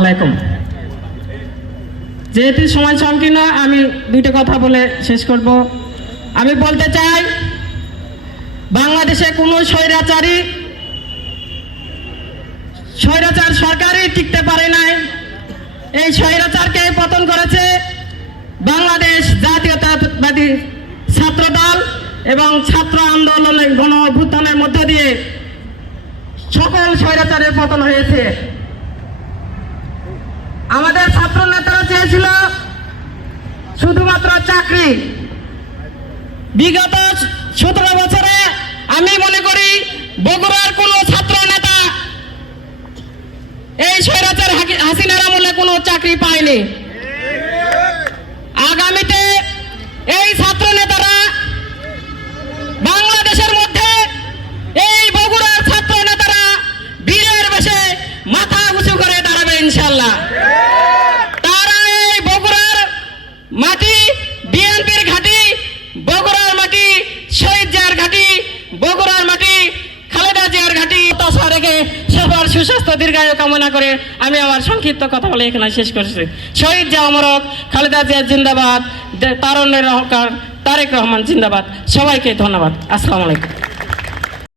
আলাইকুম। যেহেতু সময় সংকীর্ণ, আমি দুইটা কথা বলে শেষ করব। আমি বলতে চাই, বাংলাদেশে কোনো স্বৈরাচারী, স্বৈরাচার সরকারই টিকতে পারে নাই। এই স্বৈরাচারকে পতন করেছে বাংলাদেশ জাতীয়তাবাদী ছাত্র দল এবং ছাত্র আন্দোলনের গণ অভ্যুত্থানের মধ্য দিয়ে। সকল স্বৈরাচারের পতন হয়েছে আমাদের ছাত্র নেতারা চেয়েছিল শুধুমাত্র চাকরি। বিগত সতেরো বছরে আমি মনে করি বগুড়ার কোন ছাত্র নেতা এই স্বৈরাচার হাসিনার আমলে কোনো চাকরি পায়নি। আগামীতে এই ছাত্র নেতারা বাংলাদেশের মধ্যে এই বগুড়ার ছাত্র নেতারা বীরের বেশে মাথা উঁচু করে দাঁড়াবে ইনশাল্লাহ। তারা এই বগুড়ার মাটি বিএনপির ঘাটি বগুড়ার মাটি শহীদ জিয়ার ঘাটি বগুড়ার মাটি খালেদা জিয়ার ঘাটি তসা রেখে সবার সুস্বাস্থ্য, দীর্ঘায়ু কামনা করে আমি আমার সংক্ষিপ্ত কথা বলে এখানে শেষ করছি। শহীদ জিয়া অমরক, খালেদা জিয়া জিন্দাবাদ তারণের রহকার তারেক রহমান জিন্দাবাদ। সবাইকে ধন্যবাদ। আসসালামু আলাইকুম।